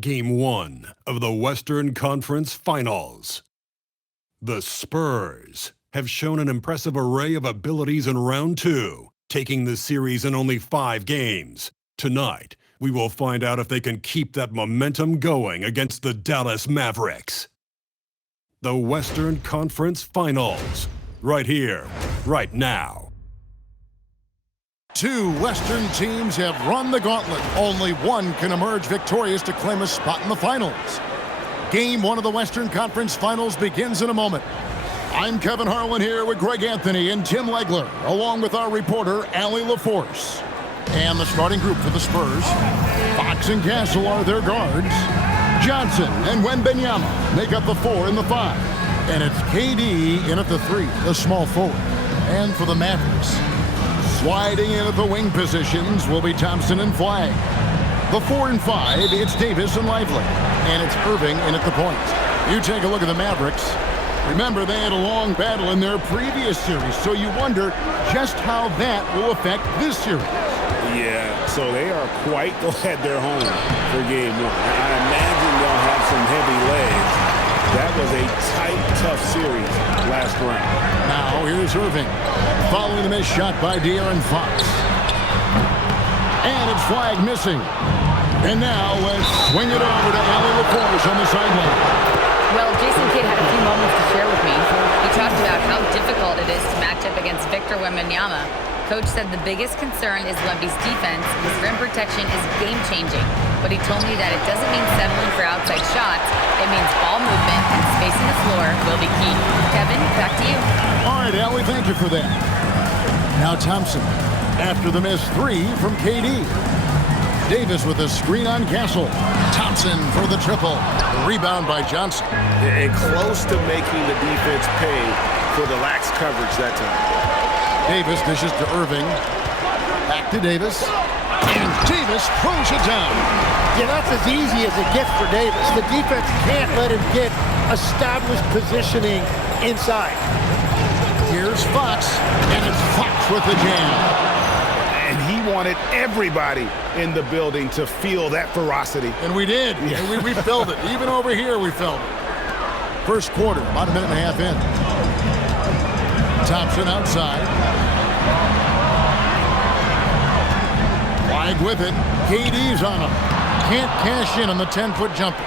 Game 1 of the Western Conference Finals. The Spurs have shown an impressive array of abilities in round 2, taking the series in only 5 games. Tonight, we will find out if they can keep that momentum going against the Dallas Mavericks. The Western Conference Finals, right here, right now. Two Western teams have run the gauntlet. Only one can emerge victorious to claim a spot in the finals. Game 1 of the Western Conference Finals begins in a moment. I'm Kevin Harlan here with Greg Anthony and Tim Legler, along with our reporter, Allie LaForce. And the starting group for the Spurs, Fox and Castle are their guards. Johnson and Wembanyama make up the 4 and the 5. And it's KD in at the 3, the small forward. And for the Mavericks, sliding in at the wing positions will be Thompson and Flagg. The 4 and 5, it's Davis and Lively. And it's Irving in at the point. You take a look at the Mavericks. Remember, they had a long battle in their previous series, so you wonder just how that will affect this series. Yeah, so they are quite glad they're home for game 1. I imagine they'll have some heavy legs. That was a tight, tough series last round. Now, here's Irving, following the missed shot by De'Aaron Fox. And it's Flagg missing. And now, let's swing it over to Allie LaForce on the sideline. Well, Jason Kidd had a few moments to share with me. He talked about how difficult it is to match up against Victor Wembanyama. Coach said the biggest concern is Wemby's defense. His rim protection is game-changing. But he told me that it doesn't mean settling for outside shots. It means ball movement and spacing the floor will be key. Kevin, back to you. All right, Allie, thank you for that. Now Thompson, after the missed 3 from KD. Davis with a screen on Castle. Thompson for the triple. Rebound by Johnson. And close to making the defense pay for the lax coverage that time. Davis dishes to Irving. Back to Davis. And Davis throws it down. Yeah, that's as easy as it gets for Davis. The defense can't let him get established positioning inside. Here's Fox, and it's Fox with the jam. And he wanted everybody in the building to feel that ferocity. And we did. Yeah. We felt it. Even over here, we felt it. First quarter, about a minute and a half in. Thompson outside. Flagg with it. KD's on him. Can't cash in on the 10-foot jumper.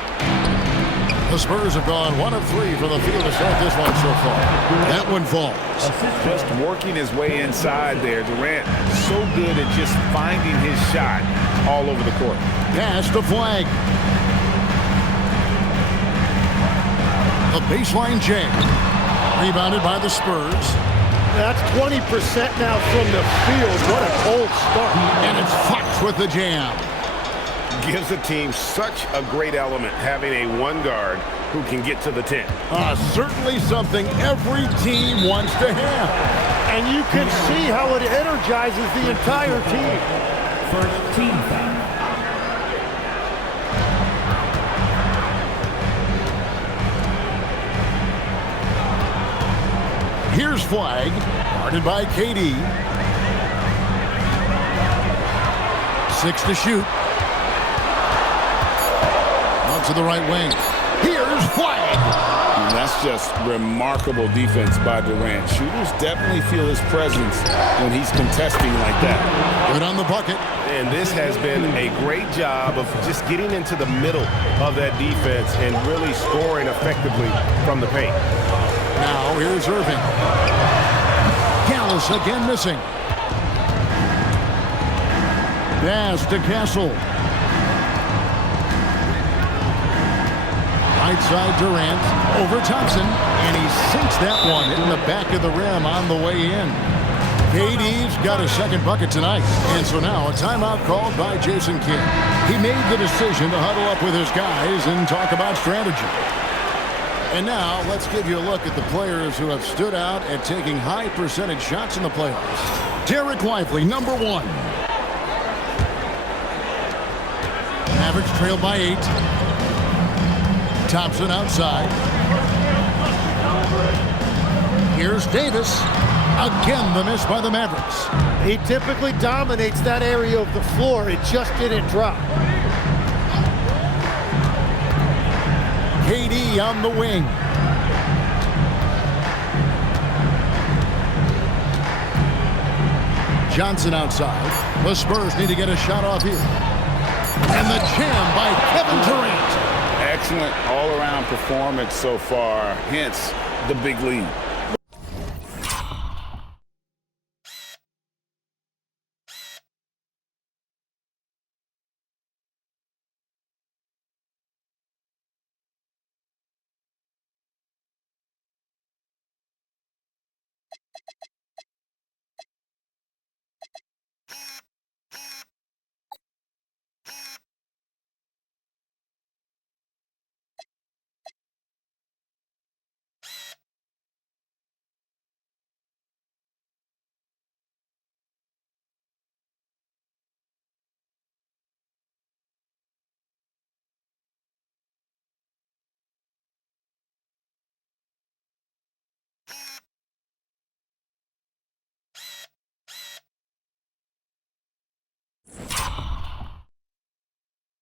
The Spurs have gone 1 of 3 for the field to start this one so far. That one falls. Just working his way inside there. Durant so good at just finding his shot all over the court. Pass to Flagg. The baseline jam. Rebounded by the Spurs. That's 20% now from the field. What a cold start. And it's Fox with the jam. Gives the team such a great element having a one guard who can get to the 10. Certainly something every team wants to have. And you can see how it energizes the entire team. First team foul. Here's Flagg, guarded by KD. 6 to shoot. Out to the right wing. Here's Flagg. And that's just remarkable defense by Durant. Shooters definitely feel his presence when he's contesting like that. Good on the bucket. And this has been a great job of just getting into the middle of that defense and really scoring effectively from the paint. Now here's Irving. Gallus again missing. Pass to Castle. Right side Durant over Thompson, and he sinks that one in the back of the rim on the way in. KD's got a second bucket tonight, and so now a timeout called by Jason Kidd. He made the decision to huddle up with his guys and talk about strategy. And now, let's give you a look at the players who have stood out at taking high percentage shots in the playoffs. Derek Lively, number 1. Mavericks trail by 8. Thompson outside. Here's Davis. Again, the miss by the Mavericks. He typically dominates that area of the floor. It just didn't drop. KD on the wing. Johnson outside. The Spurs need to get a shot off here. And the jam by Kevin Durant. Excellent all-around performance so far, hence the big lead.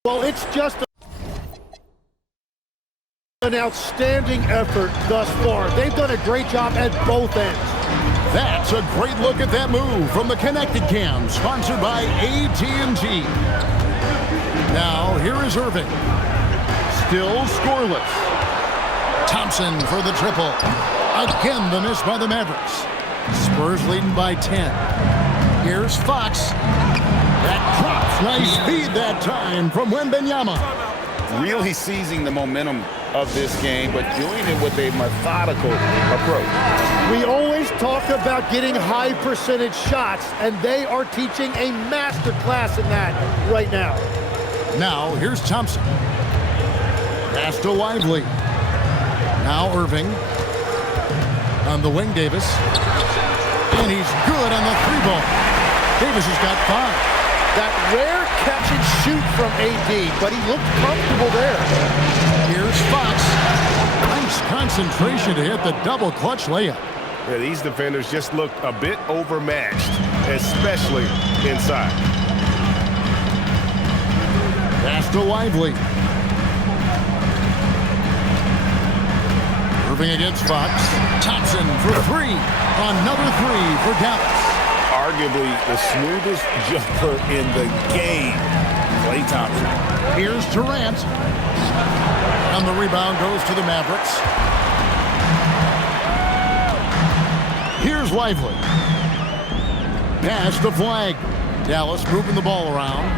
Well, it's just an outstanding effort thus far. They've done a great job at both ends. That's a great look at that move from the Connected Cam, sponsored by AT&T. Now, here is Irving. Still scoreless. Thompson for the triple. Again, the miss by the Mavericks. Spurs leading by 10. Here's Fox. That drops. Nice feed that time from Wembanyama. Really seizing the momentum of this game, but doing it with a methodical approach. We always talk about getting high percentage shots, and they are teaching a master class in that right now. Now, here's Thompson. Pass to Lively. Now Irving. On the wing, Davis. And he's good on the three ball. Davis has got 5. That rare catch and shoot from AD, but he looked comfortable there. Here's Fox. Nice concentration to hit the double clutch layup. Yeah, these defenders just looked a bit overmatched, especially inside. Pass to Lively. Irving against Fox. Thompson for 3. Another 3 for Dallas. Arguably the smoothest jumper in the game, Klay Thompson. Here's Durant. And the rebound goes to the Mavericks. Here's Lively. Pass the flag. Dallas moving the ball around.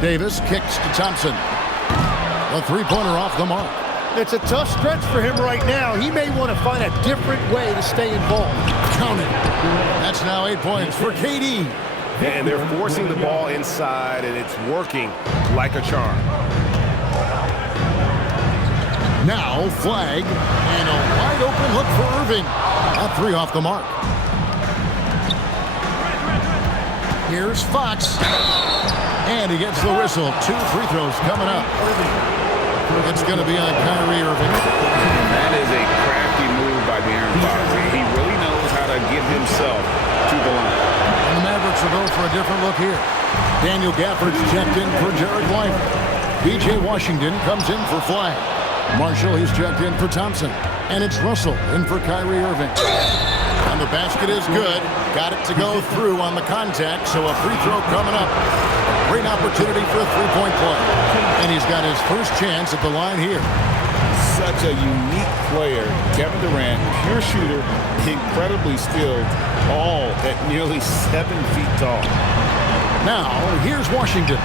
Davis kicks to Thompson. A three-pointer off the mark. It's a tough stretch for him right now. He may want to find a different way to stay involved. Count it. That's now 8 points for KD. And they're forcing the ball inside, and it's working like a charm. Now flag, and a wide open look for Irving. A 3 off the mark. Here's Fox. And he gets the whistle. 2 free throws coming up. It's going to be on Kyrie Irving. That is a crafty move by De'Aaron Fox. He really knows how to get himself to the line. And the Mavericks will go for a different look here. Daniel Gafford's checked in for Jared Lively. B.J. Washington comes in for flag. Marshall, he's checked in for Thompson. And it's Russell in for Kyrie Irving. And the basket is good. Got it to go through on the contact, so a free throw coming up. Great opportunity for a three-point play. And he's got his first chance at the line here. Such a unique player. Kevin Durant, pure shooter, incredibly skilled, all at nearly 7 feet tall. Now, here's Washington.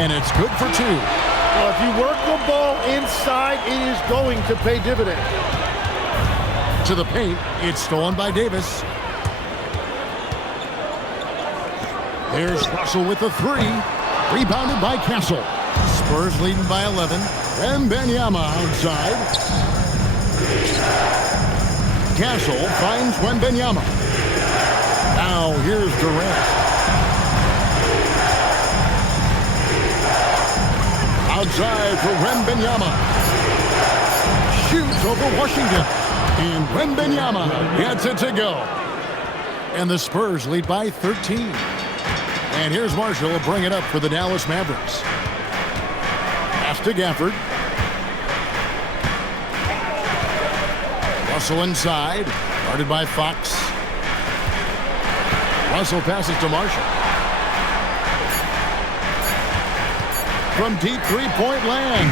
And it's good for 2. Well, if you work the ball inside, it is going to pay dividends. To the paint, it's stolen by Davis. There's Russell with the 3. Rebounded by Castle. Spurs leading by 11. And Wembanyama outside. Castle finds Wembanyama. Now here's Durant. Outside for Wembanyama. Shoots over Washington. And Wembanyama gets it to go. And the Spurs lead by 13. And here's Marshall will bring it up for the Dallas Mavericks. Pass to Gafford. Russell inside, guarded by Fox. Russell passes to Marshall. From deep three-point land.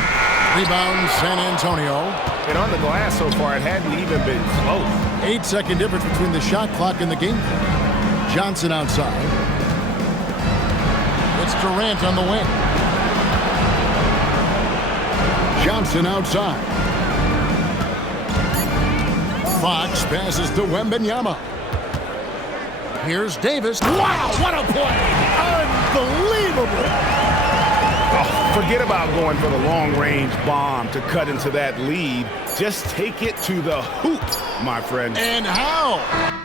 Rebound, San Antonio. And on the glass so far, it hadn't even been close. 8-second difference between the shot clock and the game clock. Johnson outside. It's Durant on the wing. Johnson outside. Fox passes to Wembanyama. Here's Davis. Wow, what a play! Unbelievable! Oh, forget about going for the long-range bomb to cut into that lead. Just take it to the hoop, my friend. And how?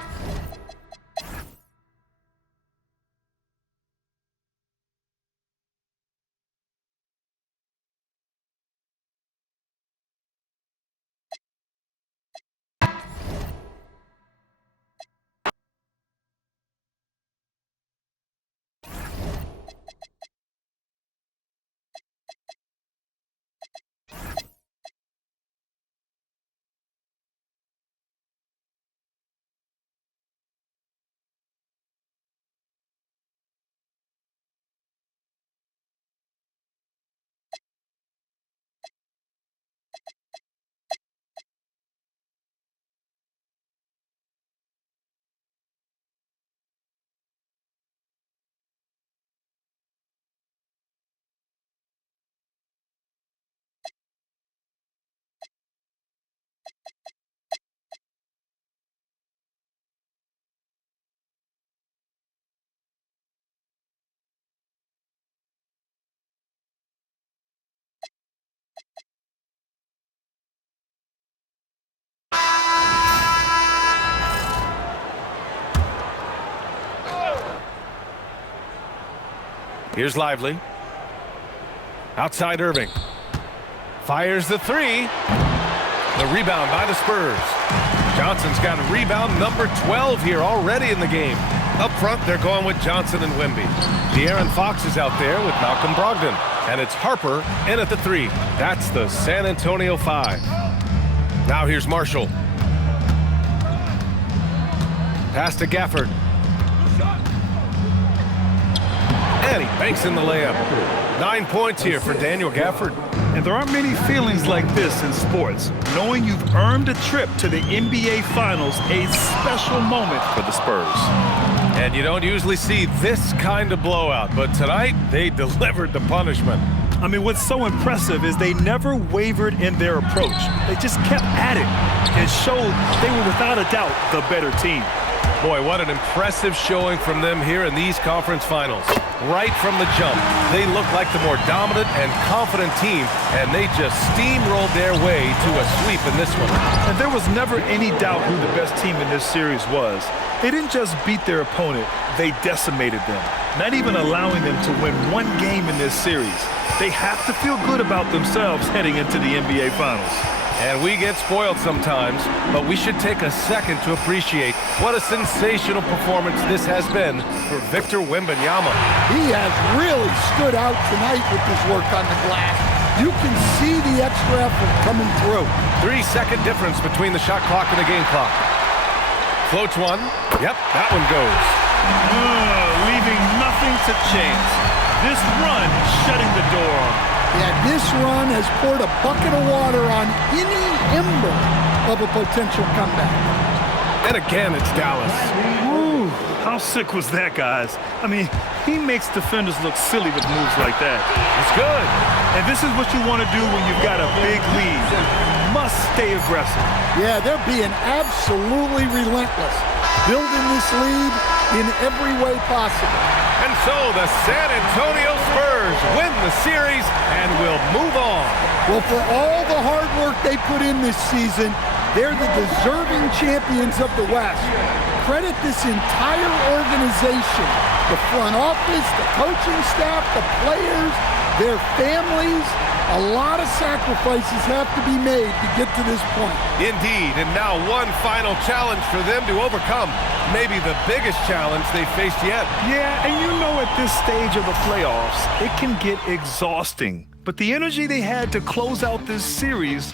Here's Lively. Outside Irving. Fires the three. The rebound by the Spurs. Johnson's got rebound number 12 here already in the game. Up front, they're going with Johnson and Wemby. De'Aaron Fox is out there with Malcolm Brogdon. And it's Harper in at the three. That's the San Antonio 5. Now here's Marshall. Pass to Gafford. And he banks in the layup. 9 points here for Daniel Gafford. And there aren't many feelings like this in sports. Knowing you've earned a trip to the NBA Finals, a special moment for the Spurs. And you don't usually see this kind of blowout, but tonight they delivered the punishment. I mean, what's so impressive is they never wavered in their approach. They just kept at it and showed they were without a doubt the better team. Boy, what an impressive showing from them here in these conference finals. Right from the jump, they looked like the more dominant and confident team, and they just steamrolled their way to a sweep in this one. And there was never any doubt who the best team in this series was. They didn't just beat their opponent, they decimated them, not even allowing them to win one game in this series. They have to feel good about themselves heading into the NBA Finals. And we get spoiled sometimes, but we should take a second to appreciate what a sensational performance this has been for Victor Wembanyama. He has really stood out tonight with his work on the glass. You can see the extra effort coming through. 3-second difference between the shot clock and the game clock. Floats one. Yep, that one goes. Leaving nothing to chance. This run shutting the door on. Yeah, this run has poured a bucket of water on any ember of a potential comeback. And again, it's Dallas. Ooh, how sick was that, guys? I mean, he makes defenders look silly with moves like that. It's good. And this is what you want to do when you've got a big lead. Must stay aggressive. Yeah, they're being absolutely relentless, building this lead in every way possible. And so the San Antonio Spurs win the series and will move on. Well, for all the hard work they put in this season, they're the deserving champions of the West. Credit this entire organization, the front office, the coaching staff, the players, their families. A lot of sacrifices have to be made to get to this point. Indeed, and now one final challenge for them to overcome. Maybe the biggest challenge they've faced yet. Yeah, and you know at this stage of the playoffs, it can get exhausting. But the energy they had to close out this series